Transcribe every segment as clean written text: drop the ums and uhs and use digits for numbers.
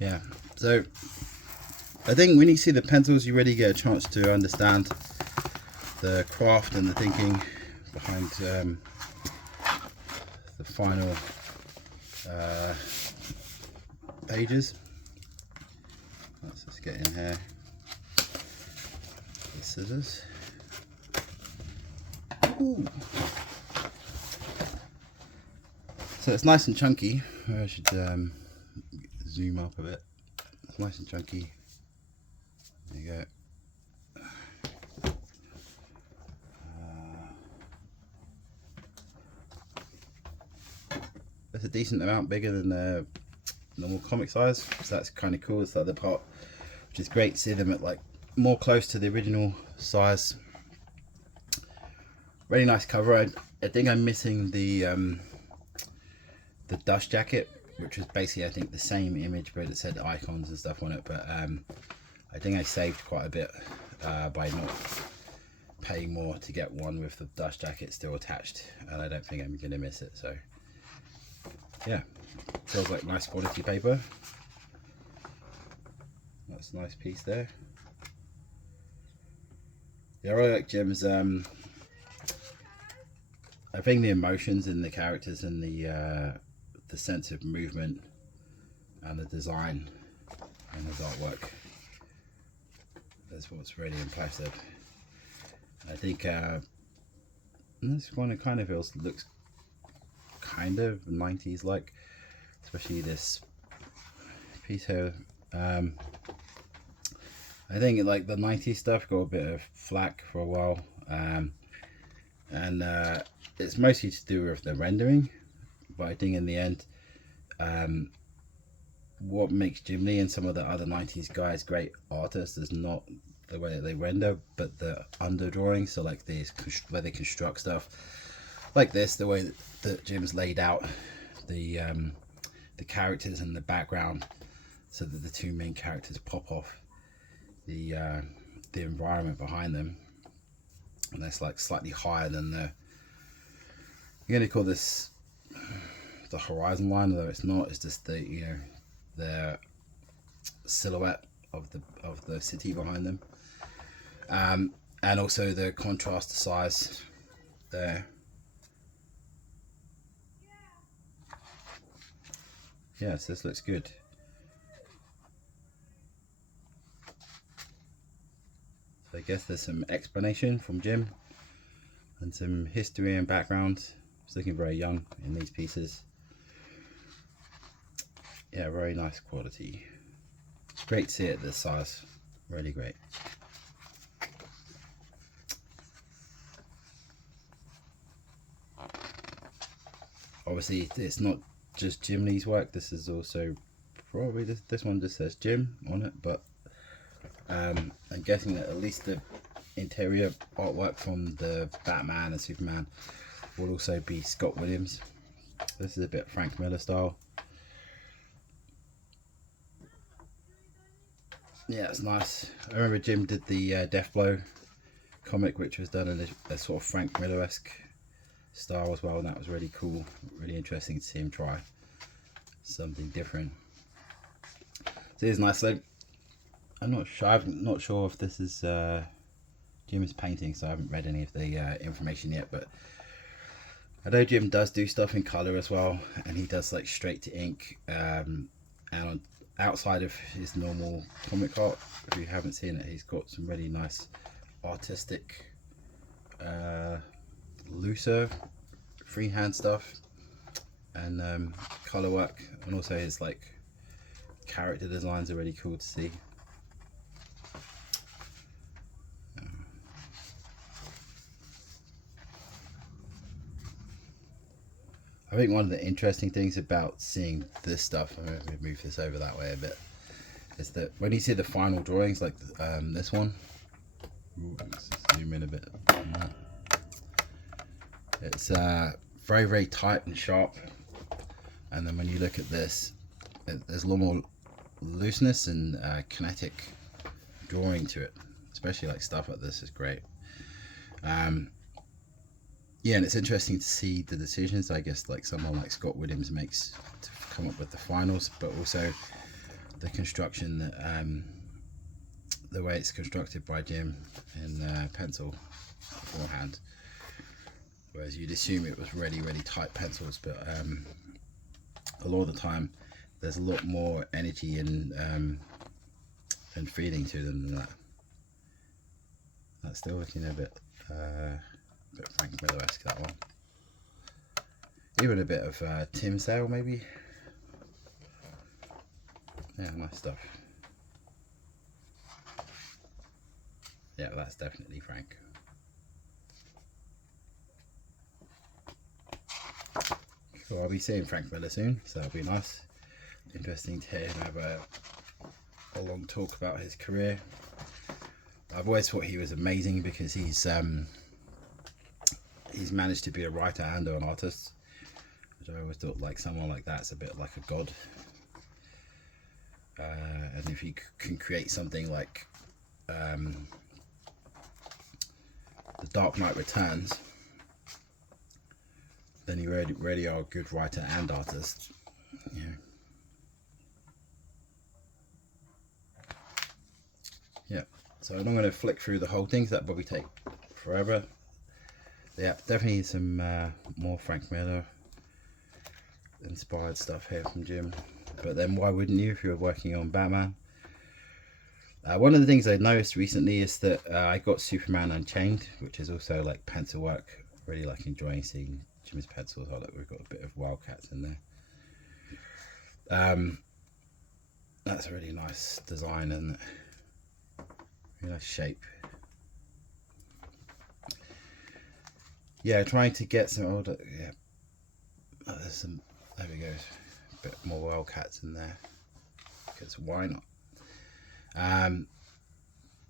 Yeah, so I think when you see the pencils, you really get a chance to understand the craft and the thinking behind the final pages. Let's just get in here. The scissors. Ooh. So it's nice and chunky. I should zoom up a bit. It's nice and chunky. There you go. That's a decent amount bigger than the normal comic size, so that's kind of cool. It's the other part, which is great to see them at like more close to the original size. Really nice cover. I think I'm missing the dust jacket, which was basically I think the same image but it said icons and stuff on it, but I think I saved quite a bit by not paying more to get one with the dust jacket still attached, and I don't think I'm gonna miss it. So yeah, feels like nice quality paper. That's a nice piece there. Yeah, I really like Jim's I think the emotions in the characters and the sense of movement and the design and his artwork is what's really impressive. I think this one, it kind of looks kind of 90s like, especially this piece here. I think like the 90s stuff got a bit of flack for a while, and it's mostly to do with the rendering, but I think in the end what makes Jim Lee and some of the other 90s guys great artists is not the way that they render, but the underdrawing. So like these where they construct stuff like this, the way that Jim's laid out the characters and the background so that the two main characters pop off the environment behind them, and that's like slightly higher than the, you're going to call this the horizon line, although it's not. It's just the, you know, the silhouette of the city behind them, and also the contrast size there. Yes, this looks good. So I guess there's some explanation from Jim and some history and background. He's looking very young in these pieces. Yeah, very nice quality. It's great to see it this size. Really great. Obviously, it's not just Jim Lee's work. This is also probably this one just says Jim on it, but I'm guessing that at least the interior artwork from the Batman and Superman will also be Scott Williams. This is a bit Frank Miller style. Yeah, it's nice. I remember Jim did the Death Blow comic, which was done in a sort of Frank Miller-esque style as well, and that was really cool. Really interesting to see him try something different. So here's a nice look. I'm not sure if this is Jim's painting, so I haven't read any of the information yet, but I know Jim does do stuff in color as well, and he does like straight to ink, and outside of his normal comic art, if you haven't seen it, he's got some really nice artistic looser freehand stuff and color work, and also his like character designs are really cool to see. I think one of the interesting things about seeing this stuff, I'm going to move this over that way a bit, is that when you see the final drawings like this one, let's zoom in a bit on that. It's very, very tight and sharp, and then when you look at this, there's a lot more looseness and kinetic drawing to it, especially like stuff like this is great. Yeah, and it's interesting to see the decisions I guess like someone like Scott Williams makes to come up with the finals, but also the construction that the way it's constructed by Jim in pencil beforehand, whereas you'd assume it was really tight pencils, but a lot of the time there's a lot more energy and feeling to them than that. That's still looking a bit Frank Miller-esque, that one. Even a bit of Tim Sale maybe. Yeah, nice stuff. Yeah, that's definitely Frank. Cool, I'll be seeing Frank Miller soon, so that'll be nice. Interesting to hear him have a long talk about his career. I've always thought he was amazing because he's managed to be a writer and an artist, which I always thought like someone like that's a bit like a god. And if you can create something like The Dark Knight Returns, then you really are a good writer and artist. Yeah. Yeah. So I'm not going to flick through the whole thing, so that'll probably take forever. Yeah, definitely some more Frank Miller inspired stuff here from Jim. But then why wouldn't you if you were working on Batman? One of the things I noticed recently is that I got Superman Unchained, which is also like pencil work. Really like enjoying seeing Jim's pencils. Oh look, we've got a bit of Wildcats in there. That's a really nice design and really nice shape. Yeah, trying to get some older. Yeah, there's some. There we go. A bit more Wildcats in there. Because why not?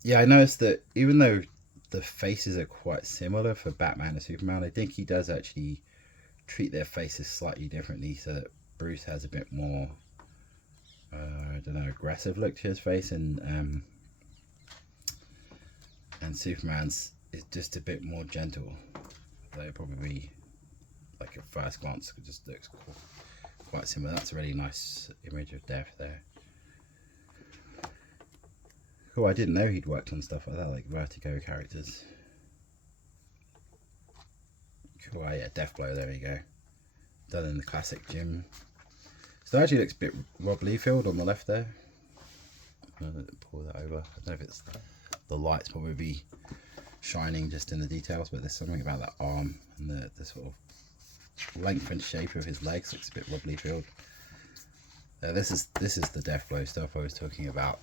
Yeah, I noticed that even though the faces are quite similar for Batman and Superman, I think he does actually treat their faces slightly differently, so that Bruce has a bit more, I don't know, aggressive look to his face, and Superman's is just a bit more gentle. Though probably, like at first glance, it just looks quite similar. That's a really nice image of Death there. Cool, I didn't know he'd worked on stuff like that, like Vertigo characters. Cool, yeah, Deathblow, there we go. Done in the classic Jim. So it actually looks a bit Rob Liefeld on the left there. Pull that over. I don't know if it's the light's probably shining just in the details, but there's something about that arm and the sort of length and shape of his legs looks a bit Rob Liefeld. This is the Deathblow stuff I was talking about.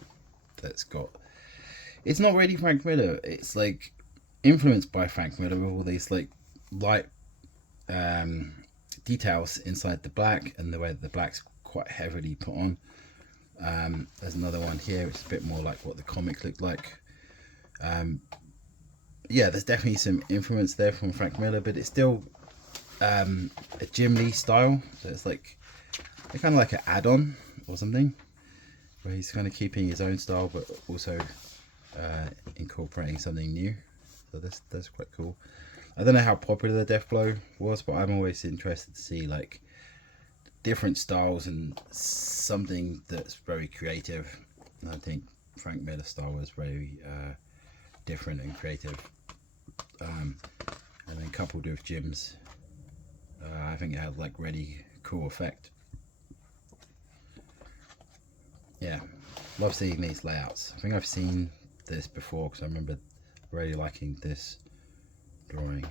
That's got, it's not really Frank Miller, it's like influenced by Frank Miller with all these like light details inside the black and the way that the black's quite heavily put on. There's another one here which is a bit more like what the comic looked like. Yeah, there's definitely some influence there from Frank Miller, but it's still a Jim Lee style, so it's like kind of like an add-on or something, where he's kind of keeping his own style but also incorporating something new. So that's quite cool. I don't know how popular the Deathblow was, but I'm always interested to see like different styles and something that's very creative. And I think Frank Miller's style was very different and creative, and then coupled with Jim's, I think it had like really cool effect. Yeah, love seeing these layouts. I think I've seen this before because I remember really liking this drawing.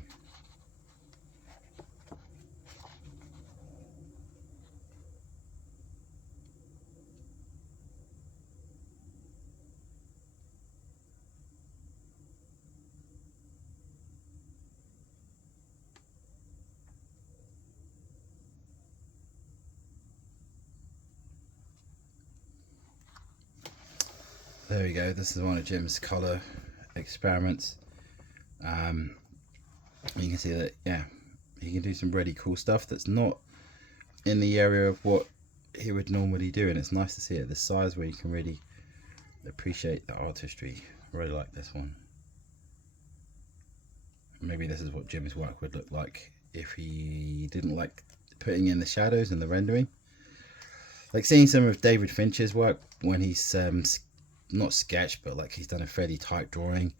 There we go, this is one of Jim's colour experiments. You can see that, yeah, he can do some really cool stuff that's not in the area of what he would normally do, and it's nice to see it at this size where you can really appreciate the artistry. I really like this one. Maybe this is what Jim's work would look like if he didn't like putting in the shadows and the rendering. like seeing some of David Fincher's work when he's not sketched, but like he's done a fairly tight drawing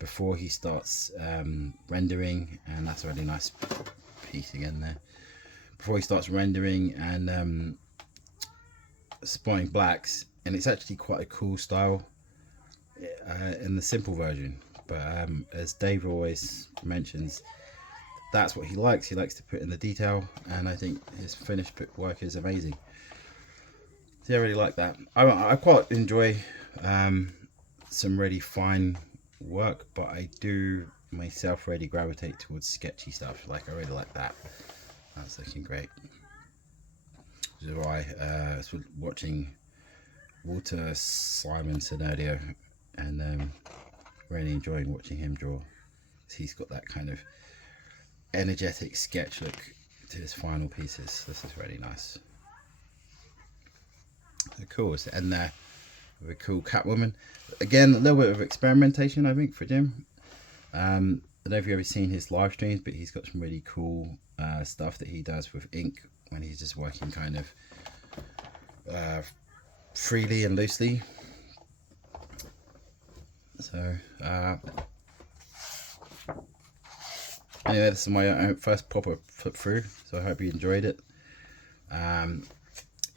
before he starts rendering, and that's a really nice piece again there. Before he starts rendering and spotting blacks, and it's actually quite a cool style in the simple version. But as Dave always mentions, that's what he likes. He likes to put in the detail, and I think his finished work is amazing. So yeah, I really like that. I quite enjoy some really fine work, but I do myself really gravitate towards sketchy stuff. Like I really like that. That's looking great. Which is why I was watching Walter Simonson earlier, and really enjoying watching him draw. He's got that kind of energetic sketch look to his final pieces. This is really nice. So cool. So end there with a cool Catwoman. Again, a little bit of experimentation, I think, for Jim. I don't know if you've ever seen his live streams, but he's got some really cool stuff that he does with ink when he's just working kind of freely and loosely. So anyway, this is my first proper flip through, so I hope you enjoyed it.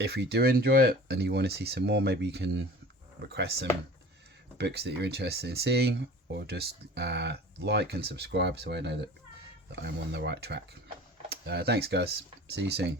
If you do enjoy it and you want to see some more, maybe you can request some books that you're interested in seeing, or just like and subscribe so I know that I'm on the right track. Thanks guys, see you soon.